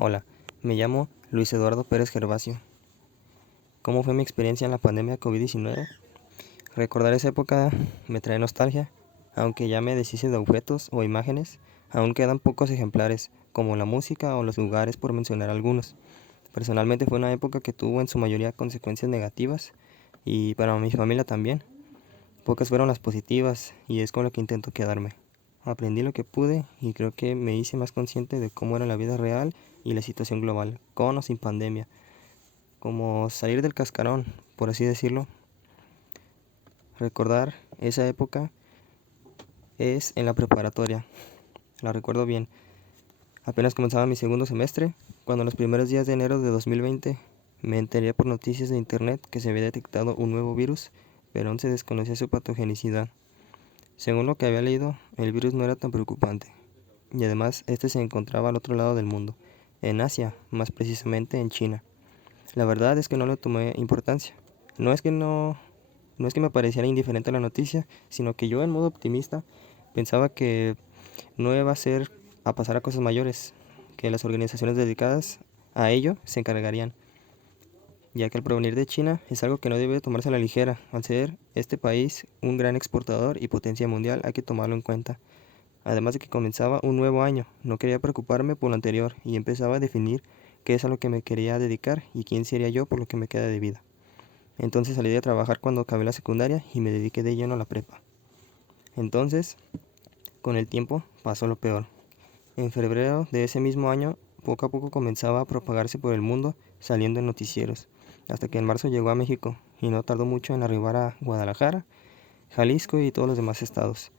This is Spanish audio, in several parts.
Hola, me llamo Luis Eduardo Pérez Gervasio. ¿Cómo fue mi experiencia en la pandemia de COVID-19? Recordar esa época me trae nostalgia, aunque ya me deshice de objetos o imágenes, aún quedan pocos ejemplares, como la música o los lugares por mencionar algunos. Personalmente fue una época que tuvo en su mayoría consecuencias negativas y para mi familia también. Pocas fueron las positivas y es con lo que intento quedarme. Aprendí lo que pude y creo que me hice más consciente de cómo era la vida real y la situación global, con o sin pandemia, como salir del cascarón, por así decirlo. Recordar esa época es en la preparatoria, la recuerdo bien. Apenas comenzaba mi segundo semestre, cuando en los primeros días de enero de 2020 me enteré por noticias de internet que se había detectado un nuevo virus, pero aún se desconocía su patogenicidad. Según lo que había leído, el virus no era tan preocupante, y además este se encontraba al otro lado del mundo, en Asia, más precisamente en China. La verdad es que no le tomé importancia. No es que no es que me pareciera indiferente la noticia, sino que yo en modo optimista pensaba que no iba a ser a pasar a cosas mayores, que las organizaciones dedicadas a ello se encargarían, ya que el provenir de China es algo que no debe tomarse a la ligera. Al ser este país un gran exportador y potencia mundial, hay que tomarlo en cuenta. Además de que comenzaba un nuevo año, no quería preocuparme por lo anterior y empezaba a definir qué es a lo que me quería dedicar y quién sería yo por lo que me queda de vida. Entonces salí de trabajar cuando acabé la secundaria y me dediqué de lleno a la prepa. Entonces, con el tiempo pasó lo peor. En febrero de ese mismo año, poco a poco comenzaba a propagarse por el mundo saliendo en noticieros, hasta que en marzo llegó a México y no tardó mucho en arribar a Guadalajara, Jalisco y todos los demás estados.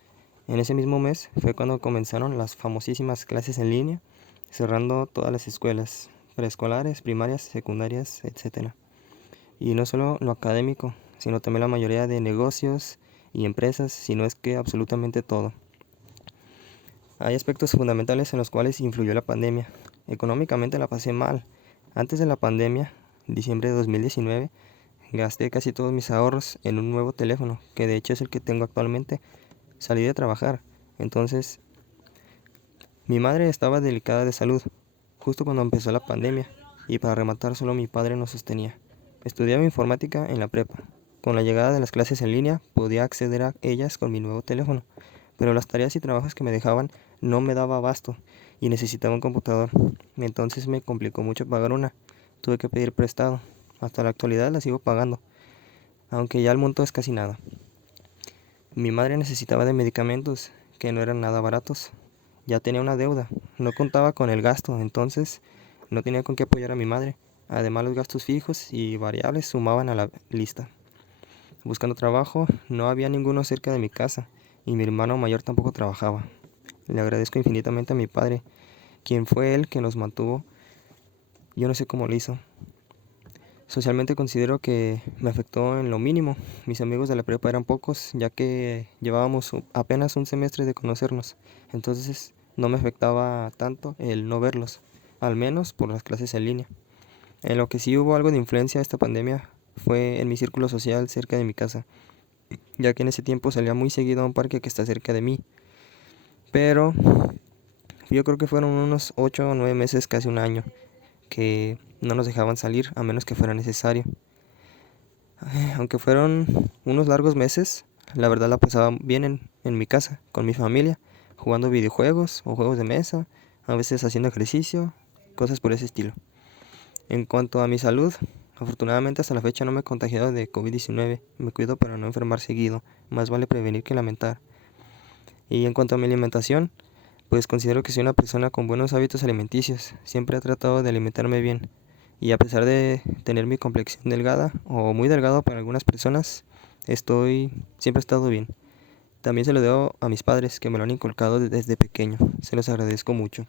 En ese mismo mes fue cuando comenzaron las famosísimas clases en línea, cerrando todas las escuelas, preescolares, primarias, secundarias, etc. Y no solo lo académico, sino también la mayoría de negocios y empresas, sino es que absolutamente todo. Hay aspectos fundamentales en los cuales influyó la pandemia. Económicamente la pasé mal. Antes de la pandemia, en diciembre de 2019, gasté casi todos mis ahorros en un nuevo teléfono, que de hecho es el que tengo actualmente. Salí de trabajar, entonces mi madre estaba delicada de salud, justo cuando empezó la pandemia, y para rematar solo mi padre nos sostenía. Estudiaba informática en la prepa. Con la llegada de las clases en línea podía acceder a ellas con mi nuevo teléfono, pero las tareas y trabajos que me dejaban no me daba abasto y necesitaba un computador. Entonces me complicó mucho pagar una. Tuve que pedir prestado. Hasta la actualidad la sigo pagando, aunque ya el monto es casi nada. Mi madre necesitaba de medicamentos que no eran nada baratos. Ya tenía una deuda, no contaba con el gasto, entonces no tenía con qué apoyar a mi madre. Además los gastos fijos y variables sumaban a la lista. Buscando trabajo, no había ninguno cerca de mi casa y mi hermano mayor tampoco trabajaba. Le agradezco infinitamente a mi padre, quien fue él que nos mantuvo. Yo no sé cómo lo hizo. Socialmente considero que me afectó en lo mínimo. Mis amigos de la prepa eran pocos, ya que llevábamos apenas un semestre de conocernos. Entonces no me afectaba tanto el no verlos, al menos por las clases en línea. En lo que sí hubo algo de influencia de esta pandemia fue en mi círculo social cerca de mi casa, ya que en ese tiempo salía muy seguido a un parque que está cerca de mí. Pero yo creo que fueron unos 8 o 9 meses, casi un año, que no nos dejaban salir a menos que fuera necesario. Aunque fueron unos largos meses, la verdad la pasaba bien en mi casa, con mi familia, jugando videojuegos o juegos de mesa, a veces haciendo ejercicio, cosas por ese estilo. En cuanto a mi salud, afortunadamente hasta la fecha no me he contagiado de COVID-19, me cuido para no enfermar seguido, más vale prevenir que lamentar. Y en cuanto a mi alimentación, pues considero que soy una persona con buenos hábitos alimenticios, siempre he tratado de alimentarme bien. Y a pesar de tener mi complexión delgada o muy delgado para algunas personas, siempre he estado bien. También se lo debo a mis padres que me lo han inculcado desde pequeño. Se los agradezco mucho.